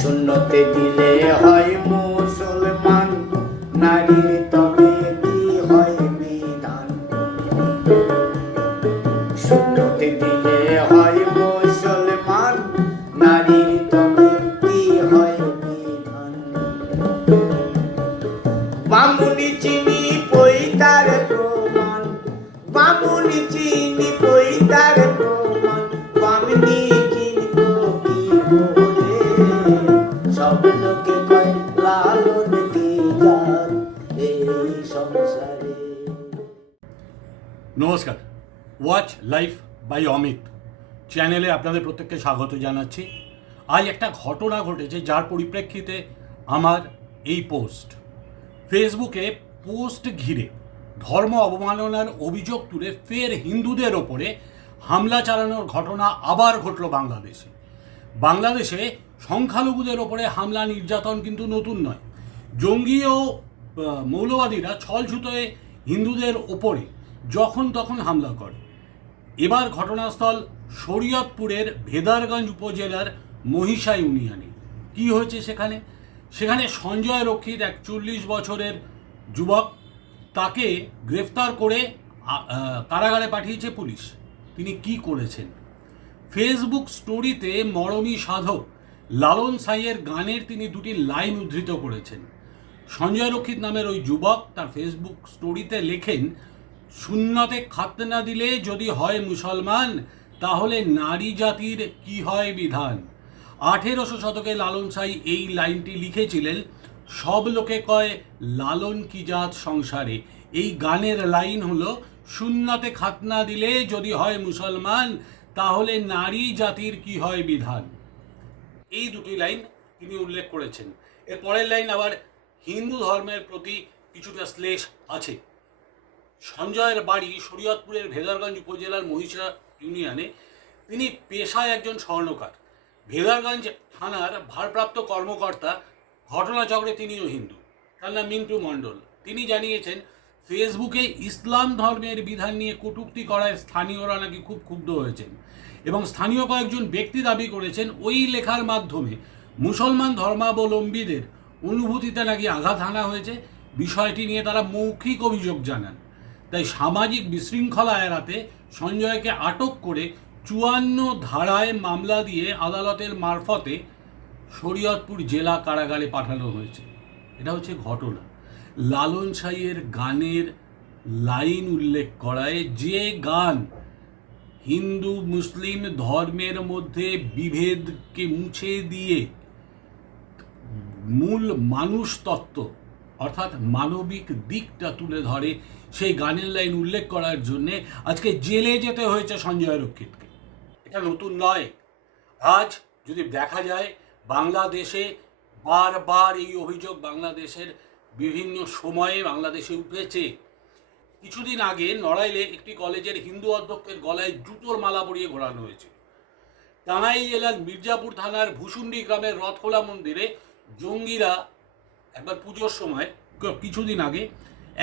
শূন্যতে দিলে হয় মুসলমান, নারীর তবে কি হয় বিধান। শূন্যতে দিলে হয় মুসলমান, নারীর তবে কি হয় বিধান। বামুনি চিনি পৈতার প্রমাণ, বামুনি চিনি পৈতার প্রমাণ, বামনি চিনব কি করে, সব লোকে কয় লালন কি জাত এই সংসারে। নমস্কার, ওয়াচ লাইফ বাই অমিত চ্যানেলে আপনাদের প্রত্যেককে স্বাগত জানাচ্ছি। আজ একটা ঘটনা ঘটেছে যার পরিপ্রেক্ষিতে আমার এই পোস্ট। ফেসবুকে পোস্ট ঘিরে ধর্ম অবমাননার অভিযোগ তুলে ফের হিন্দুদের ওপরে হামলা চালানোর ঘটনা আবার ঘটল বাংলাদেশে। বাংলাদেশে সংখ্যালঘুদের ওপরে হামলা নির্যাতন কিন্তু নতুন নয়। জঙ্গি ও মৌলবাদীরা ছলছুতোয় হিন্দুদের ওপরে যখন তখন হামলা করে। এবার ঘটনাস্থল শরীয়তপুরের ভেদারগঞ্জ উপজেলার মহিষা ইউনিয়নে। কি হয়েছে সেখানে সঞ্জয় রক্ষিত এক 40 বছরের যুবক, তাকে গ্রেফতার করে কারাগারে পাঠিয়েছে পুলিশ। তিনি কি করেছেন? ফেসবুক স্টোরিতে মরমী সাধক লালন সাইয়ের গানের তিনি দুটি লাইন উদ্ধৃত করেছেন। সঞ্জয় রক্ষিত নামের ওই যুবক তার ফেসবুক স্টোরিতে লেখেন, সুন্নতে খাতনা দিলে যদি হয় মুসলমান, তাহলে নারী জাতির কি হয় বিধান। 1800 শতকে লালন সাই এই লাইনটি লিখেছিলেন। সব লোকে কয় লালন কি জাত সংসারে। এই গানের লাইন হলো, সুন্নতে খাতনা দিলে যদি হয় মুসলমান, তাহলে নারী জাতির কি হয় বিধান। এই দুটি লাইন তিনি উল্লেখ করেছেন। এর পরের লাইন আবার হিন্দু ধর্মের প্রতি কিছুটা শ্লেষ আছে। সঞ্জয়ের বাড়ি শরীয়তপুরের ভেদারগঞ্জ উপজেলার মহিষা ইউনিয়নে। তিনি পেশায় একজন স্বর্ণকার। ভেদারগঞ্জ থানার ভারপ্রাপ্ত কর্মকর্তা। ঘটনাচক্রে তিনিও হিন্দু। তার নাম মিন্টু মণ্ডল। তিনি জানিয়েছেন, ফেসবুকে ইসলাম ধর্মের বিধান নিয়ে কটূক্তি করায় স্থানীয়রা নাকি খুব ক্ষুব্ধ হয়েছেন এবং স্থানীয় কয়েকজন ব্যক্তি দাবি করেছেন ওই লেখার মাধ্যমে মুসলমান ধর্মাবলম্বীদের অনুভূতিতে নাকি আঘাত হানা হয়েছে। বিষয়টি নিয়ে তারা মৌখিক অভিযোগ জানান। তাই সামাজিক বিশৃঙ্খলা এড়াতে সঞ্জয়কে আটক করে 54 ধারায় মামলা দিয়ে আদালতের মারফতে শরীয়তপুর জেলা কারাগারে পাঠানো হয়েছে। এটা হচ্ছে ঘটনা। লালন সাইয়ের গানের লাইন উল্লেখ করায়, যে গান হিন্দু মুসলিম ধর্মের মধ্যে বিভেদকে মুছে দিয়ে মূল মানুষ তত্ত্ব অর্থাৎ মানবিক দিকটা তুলে ধরে, সেই গানের লাইন উল্লেখ করার জন্যে আজকে জেলে যেতে হয়েছে সঞ্জয় রক্ষিতকে। এটা নতুন নয়। আজ যদি দেখা যায়, বাংলাদেশে বারবার এই অভিযোগ বাংলাদেশের বিভিন্ন সময়ে বাংলাদেশে উঠেছে। কিছুদিন আগে নড়াইলে একটি কলেজের হিন্দু অধ্যক্ষের গলায় জুতোর মালা পরিয়ে ঘোরানো হয়েছে। টাঙ্গাইল জেলার মির্জাপুর থানার ভুসুন্ডি গ্রামের রথখোলা মন্দিরে জঙ্গিরা একবার পুজোর সময় কিছুদিন আগে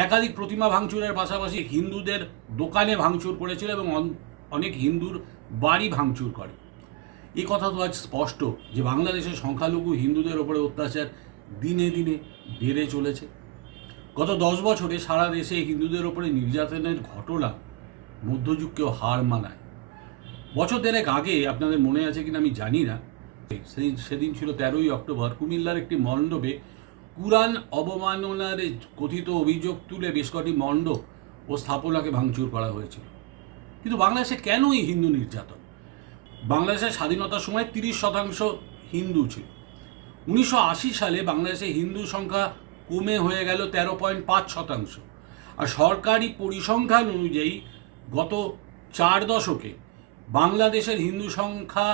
একাধিক প্রতিমা ভাঙচুরের পাশাপাশি হিন্দুদের দোকানে ভাঙচুর করেছিল এবং অনেক হিন্দুর বাড়ি ভাঙচুর করে। এই কথা তো আজ স্পষ্ট যে বাংলাদেশের সংখ্যালঘু হিন্দুদের ওপরে অত্যাচার দিনে দিনে বেড়ে চলেছে। গত 10 বছরে সারা দেশে হিন্দুদের ওপরে নির্যাতনের ঘটনা মধ্যযুগকেও হার মানায়। বছর দেড়েক আগে, আপনাদের মনে আছে কিনা আমি জানি না, সেদিন ছিল 13ই অক্টোবর, কুমিল্লার একটি মণ্ডপে কুরআন অবমাননার কথিত অভিযোগ তুলে বেশ কটি মণ্ডপ ও স্থাপনাকে ভাঙচুর করা হয়েছিল। কিন্তু বাংলাদেশে কেন এই হিন্দু নির্যাতন? বাংলাদেশের স্বাধীনতার সময় 30% হিন্দু ছিল। 1980 সালে বাংলাদেশে হিন্দু সংখ্যা কমে হয়ে গেল 13.5%। আর সরকারি পরিসংখ্যান অনুযায়ী গত 4 দশকে বাংলাদেশের হিন্দু সংখ্যা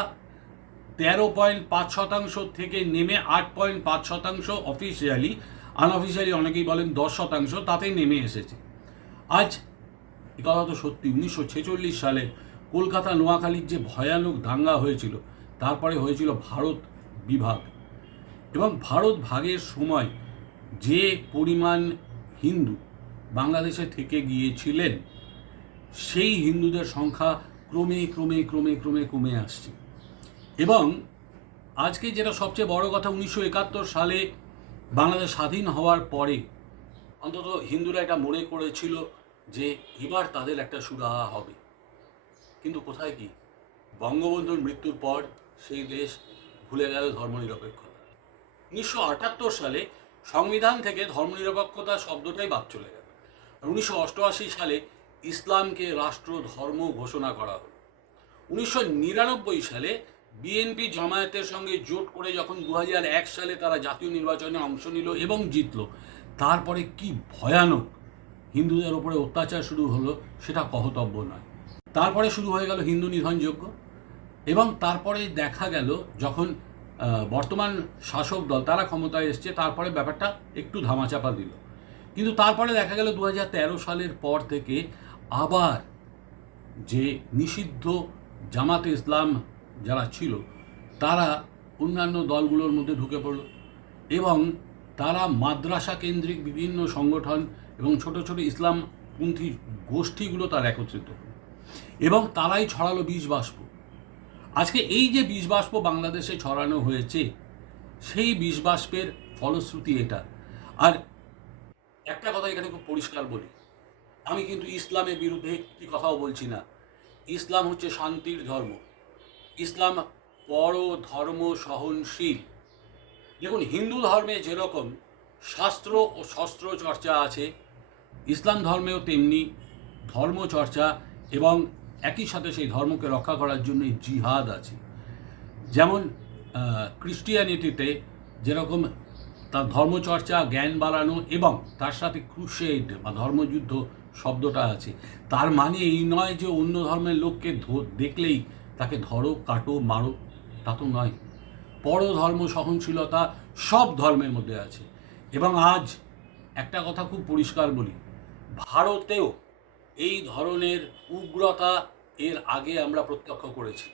13.5% থেকে নেমে 8.5% অফিসিয়ালি, আনঅফিসিয়ালি অনেকেই বলেন 10%, তাতে নেমে এসেছে। আজ এ কথা তো সত্যি। 1946 সালে কলকাতা নোয়াখালীর যে ভয়ানক দাঙ্গা হয়েছিল, তারপরে হয়েছিল ভারত বিভাগ, এবং ভারত ভাগের সময় যে পরিমাণ হিন্দু বাংলাদেশে থেকে গিয়েছিলেন, সেই হিন্দুদের সংখ্যা ক্রমে ক্রমে ক্রমে ক্রমে কমে আসছে। এবং আজকে যেটা সবচেয়ে বড় কথা, 1971 সালে বাংলাদেশ স্বাধীন হওয়ার পরে অন্তত হিন্দুরা এটা মনে করেছিল যে এবার তাদের একটা সুরাহা হবে। কিন্তু কোথায় কি, বঙ্গবন্ধুর মৃত্যুর পর সেই দেশ ভুলে গেল ধর্মনিরপেক্ষতা। 1978 সালে সংবিধান থেকে ধর্মনিরপেক্ষতা শব্দটাই বাদ চলে গেল। 1988 সালে ইসলামকে রাষ্ট্র ধর্ম ঘোষণা করা হলো। 1999 সালে বিএনপি জামায়াতের সঙ্গে জোট করে যখন 2001 সালে তারা জাতীয় নির্বাচনে অংশ নিল এবং জিতল, তারপরে কি ভয়ানক হিন্দুদের ওপরে অত্যাচার শুরু হলো সেটা কহতব্য নয়। তারপরে শুরু হয়ে গেল হিন্দু নিধনযজ্ঞ, এবং তারপরে দেখা গেল যখন বর্তমান শাসক দল তারা ক্ষমতায় এসছে, তারপরে ব্যাপারটা একটু ধামাচাপা দিল। কিন্তু তারপরে দেখা গেল 2013 সালের পর থেকে আবার যে নিষিদ্ধ জামাতে ইসলাম যারা ছিল তারা অন্যান্য দলগুলোর মধ্যে ঢুকে পড়ল, এবং তারা মাদ্রাসা কেন্দ্রিক বিভিন্ন সংগঠন এবং ছোট ছোট ইসলামপন্থী গোষ্ঠীগুলো তার একত্রিত হল, এবং তারাই ছড়ালো বীজ বাষ্প। আজকে এই যে বীজ বাষ্প বাংলাদেশে ছড়ানো হয়েছে, সেই বীজ বাষ্পের ফলশ্রুতি এটা। আর একটা কথা এখানে খুব পরিষ্কার বলি, আমি কিন্তু ইসলামের বিরুদ্ধে কি কথাও বলছি না। ইসলাম হচ্ছে শান্তির ধর্ম, ইসলাম পর ধর্ম সহনশীল। দেখুন, হিন্দু ধর্মে যেরকম শাস্ত্র ও শস্ত্র চর্চা আছে, ইসলাম ধর্মেও তেমনি ধর্মচর্চা এবং একই সাথে সেই ধর্মকে রক্ষা করার জন্য জিহাদ আছে। যেমন ক্রিশ্চিয়ানিটিতে যেরকম তার ধর্মচর্চা, জ্ঞান বাড়ানো এবং তার সাথে ক্রুসেড বা ধর্মযুদ্ধ শব্দটা আছে, তার মানে এই নয় যে অন্য ধর্মের লোককে দেখলেই তাকে ধরো, কাটো, মারো, তা তো নয়। পরধর্ম সহনশীলতা সব ধর্মের মধ্যে আছে। এবং আজ একটা কথা খুব পরিষ্কার বলি, ভারতেও এই ধরনের উগ্রতা এর আগে আমরা প্রত্যক্ষ করেছি।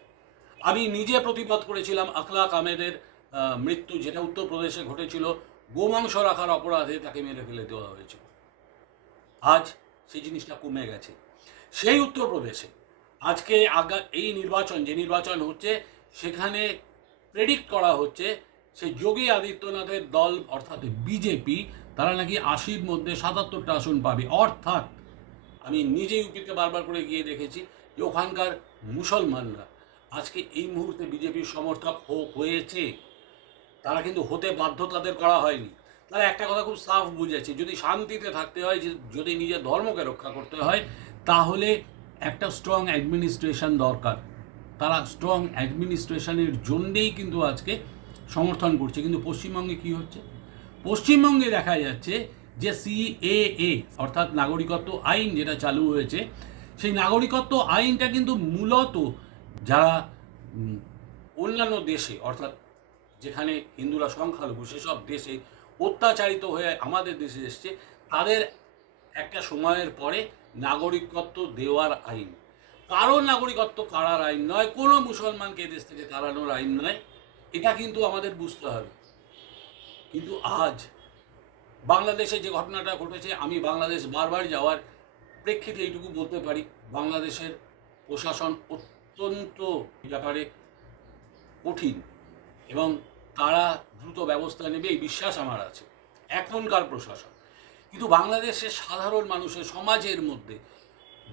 আমি নিজে প্রতিবাদ করেছিলাম আখলাক আহমেদের মৃত্যু, যেটা উত্তরপ্রদেশে ঘটেছিল। গোমাংস রাখার অপরাধে তাকে মেরে ফেলে দেওয়া হয়েছিল। আজ সেই জিনিসটা কমে গেছে। সেই উত্তরপ্রদেশে আজকে এই নির্বাচন, যে নির্বাচন হচ্ছে, সেখানে প্রেডিক্ট করা হচ্ছে সে যোগী আদিত্যনাথের দল অর্থাৎ বিজেপি, তারা নাকি 80-র মধ্যে 77টা আসন পাবে। অর্থাৎ আমি নিজে ইউপিতে বারবার করে গিয়ে দেখেছি যে ওখানকার মুসলমানরা আজকে এই মুহূর্তে বিজেপির সমর্থক হয়েছে। তারা কিন্তু হতে বাধ্য, তাদের করা হয়নি। তারা একটা কথা খুব সাফ বুঝেছে, যদি শান্তিতে থাকতে হয়, যদি নিজের ধর্মকে রক্ষা করতে হয়, তাহলে একটা স্ট্রং অ্যাডমিনিস্ট্রেশন দরকার। তারা স্ট্রং অ্যাডমিনিস্ট্রেশনের জন্যেই কিন্তু আজকে সমর্থন করছে। কিন্তু পশ্চিমবঙ্গে কি হচ্ছে? পশ্চিমবঙ্গে দেখা যাচ্ছে যে সিএএ অর্থাৎ নাগরিকত্ব আইন যেটা চালু হয়েছে, সেই নাগরিকত্ব আইনটা কিন্তু মূলত যারা অন্যান্য দেশে অর্থাৎ যেখানে হিন্দুরা সংখ্যালঘু সেসব দেশে অত্যাচারিত হয়ে আমাদের দেশে এসছে, তাদের একটা সময়ের পরে নাগরিকত্ব দেওয়ার আইন। কারো নাগরিকত্ব কাড়ার আইন নয়, কোনো মুসলমানকে দেশ থেকে তাড়ানোর আইন নয়। এটা কিন্তু আমাদের বুঝতে হবে। কিন্তু আজ বাংলাদেশে যে ঘটনাটা ঘটেছে, আমি বাংলাদেশ বারবার যাওয়ার প্রেক্ষিতে এইটুকু বলতে পারি, বাংলাদেশের প্রশাসন অত্যন্ত ব্যাপারে কঠিন এবং তারা দ্রুত ব্যবস্থা নেবে এই বিশ্বাস আমার আছে এখনকার প্রশাসন। কিন্তু বাংলাদেশের সাধারণ মানুষের সমাজের মধ্যে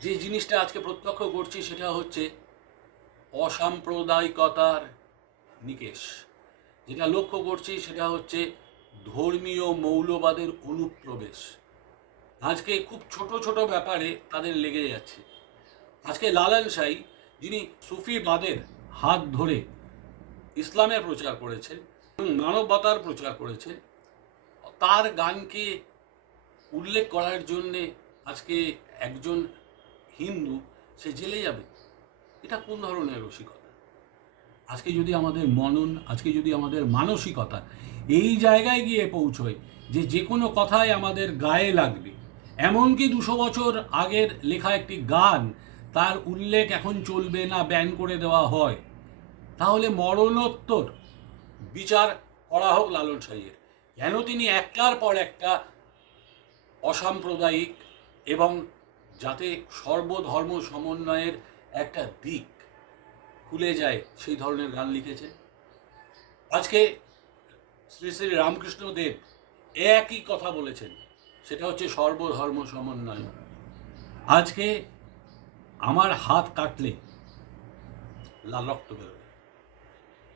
যে জিনিসটা আজকে প্রত্যক্ষ করছি, সেটা হচ্ছে অসাম্প্রদায়িকতার নিকেশ। যেটা লক্ষ্য করছি সেটা হচ্ছে ধর্মীয় মৌলবাদের অনুপ্রবেশ। আজকে খুব ছোট ছোট ব্যাপারে তাদের লেগে যাচ্ছে। আজকে লালন সাই, যিনি সুফিবাদের হাত ধরে ইসলামের প্রচার করেছেন এবং মানবতার প্রচার করেছেন, তার গানকে উল্লেখ করার জন্যে আজকে একজন হিন্দু সে জেলে যাবে। এটা কোন ধরনের রসিকতা? আজকে যদি আমাদের মনন, আজকে যদি আমাদের মানসিকতা এই জায়গায় গিয়ে পৌঁছয় যে কোনো কথাই আমাদের গায়ে লাগবে, এমনকি 200 বছর আগের লেখা একটি গান তার উল্লেখ এখন চলবে না, ব্যান করে দেওয়া হয়, তাহলে মরণোত্তর বিচার করা হোক লালন সাইয়ের। কেন তিনি একটার পর একটা অসাম্প্রদায়িক এবং যাতে সর্বধর্ম সমন্বয়ের একটা দিক খুলে যায় সেই ধরনের গান লিখেছেন। আজকে শ্রী শ্রী রামকৃষ্ণ দেব একই কথা বলেছেন, সেটা হচ্ছে সর্বধর্ম সমন্বয়। আজকে আমার হাত কাটলে লাল রক্ত বেরোবে,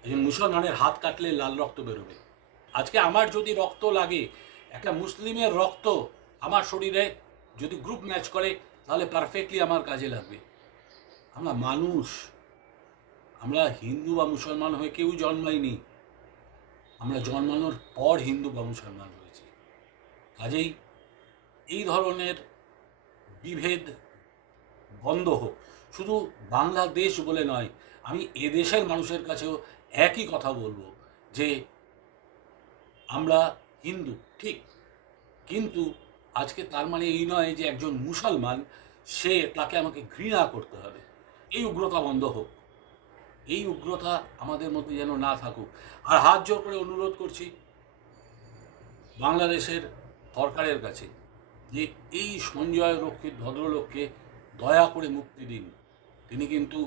একজন মুসলমানের হাত কাটলে লাল রক্ত বেরোবে। আজকে আমার যদি রক্ত লাগে, একটা মুসলিমের রক্ত আমার শরীরে যদি গ্রুপ ম্যাচ করে, তাহলে পারফেক্টলি আমার কাজে লাগবে। আমরা মানুষ, আমরা হিন্দু বা মুসলমান হয়ে কেউ জন্মাইনি, আমরা জন্মানোর পর হিন্দু বা মুসলমান হয়েছি। কাজেই এই ধরনের বিভেদ বন্ধ হোক। শুধু বাংলাদেশ বলে নয়, আমি এদেশের মানুষের কাছেও একই কথা বলবো যে আমরা হিন্দু ঠিক, কিন্তু আজকে তার মানে এই নয় যে একজন মুসলমান তাকে আমাকে ঘৃণা করতে হবে। এই উগ্রতা বন্ধ হোক, এই উগ্রতা আমাদের মধ্যে যেন না থাকুক। আর হাত জোর করে অনুরোধ করছি বাংলাদেশের সরকারের কাছে যে এই সঞ্জয় রক্ষিত ভদ্রলোককে দয়া করে মুক্তি দিন। তিনি কিন্তু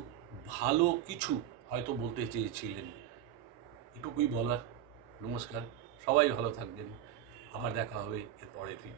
ভালো কিছু হয়তো বলতে চেয়েছিলেন। এটুকুই বলার। নমস্কার, সবাই ভালো থাকবেন, আবার দেখা হবে এর পরের দিন।